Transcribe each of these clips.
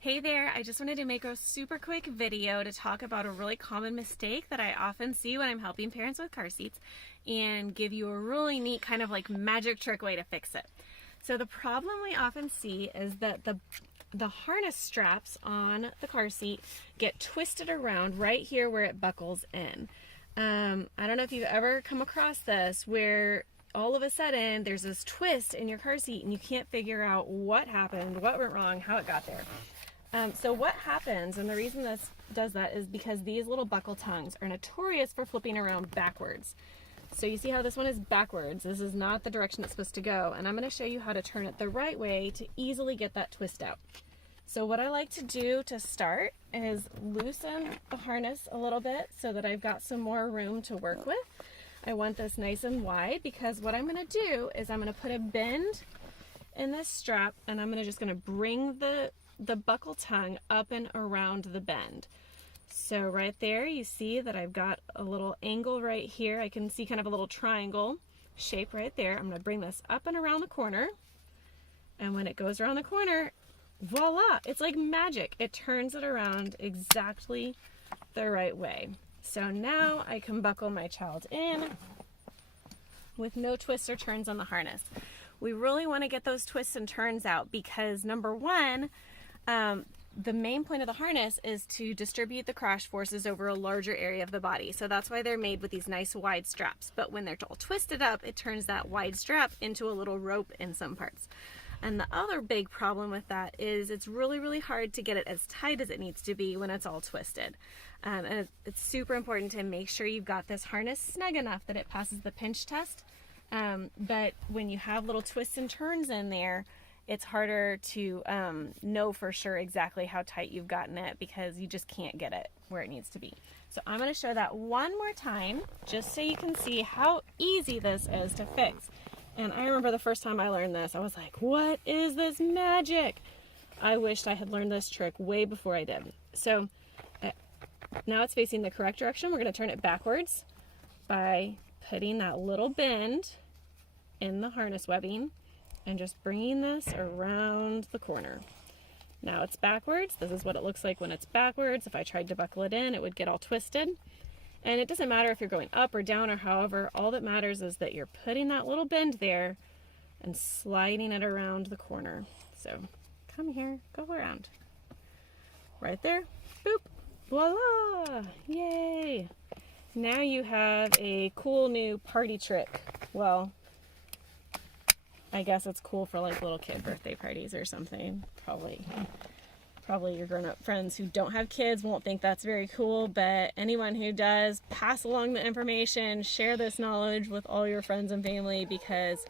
Hey there, I just wanted to make a super quick video to talk about a really common mistake that I often see when I'm helping parents with car seats and give you a really neat kind of like magic trick way to fix it. So the problem we often see is that the harness straps on the car seat get twisted around right here where it buckles in. I don't know if you've ever come across this where all of a sudden there's this twist in your car seat and you can't figure out what happened, what went wrong, how it got there. So what happens, and the reason this does that is because these little buckle tongues are notorious for flipping around backwards. So you see how this one is backwards. This is not the direction it's supposed to go, and I'm going to show you how to turn it the right way to easily get that twist out. So what I like to do to start is loosen the harness a little bit so that I've got some more room to work with. I want this nice and wide because what I'm going to do is I'm going to put a bend in this strap, and I'm just going to bring the buckle tongue up and around the bend. So right there you see that I've got a little angle right here. I can see kind of a little triangle shape right there. I'm going to bring this up and around the corner, and when it goes around the corner, voila, it's like magic. It turns it around exactly the right way. So now I can buckle my child in with no twists or turns on the harness. We really want to get those twists and turns out because number one, the main point of the harness is to distribute the crash forces over a larger area of the body. So that's why they're made with these nice wide straps. But when they're all twisted up, it turns that wide strap into a little rope in some parts. And the other big problem with that is it's really, really hard to get it as tight as it needs to be when it's all twisted. And it's super important to make sure you've got this harness snug enough that it passes the pinch test. But when you have little twists and turns in there, it's harder to know for sure exactly how tight you've gotten it because you just can't get it where it needs to be. So I'm going to show that one more time just so you can see how easy this is to fix. And I remember the first time I learned this, I was like, what is this magic? I wished I had learned this trick way before I did. So now it's facing the correct direction. We're going to turn it backwards by putting that little bend in the harness webbing and just bringing this around the corner. Now it's backwards. This is what it looks like when it's backwards. If I tried to buckle it in, it would get all twisted. And it doesn't matter if you're going up or down or however, all that matters is that you're putting that little bend there and sliding it around the corner. So come here, go around. Right there, boop, voila, yay. Now you have a cool new party trick. Well, I guess it's cool for like little kid birthday parties or something. Probably your grown-up friends who don't have kids won't think that's very cool, but anyone who does, pass along the information, share this knowledge with all your friends and family, because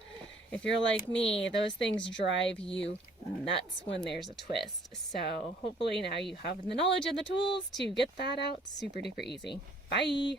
if you're like me, those things drive you nuts when there's a twist. So hopefully now you have the knowledge and the tools to get that out super duper easy. Bye!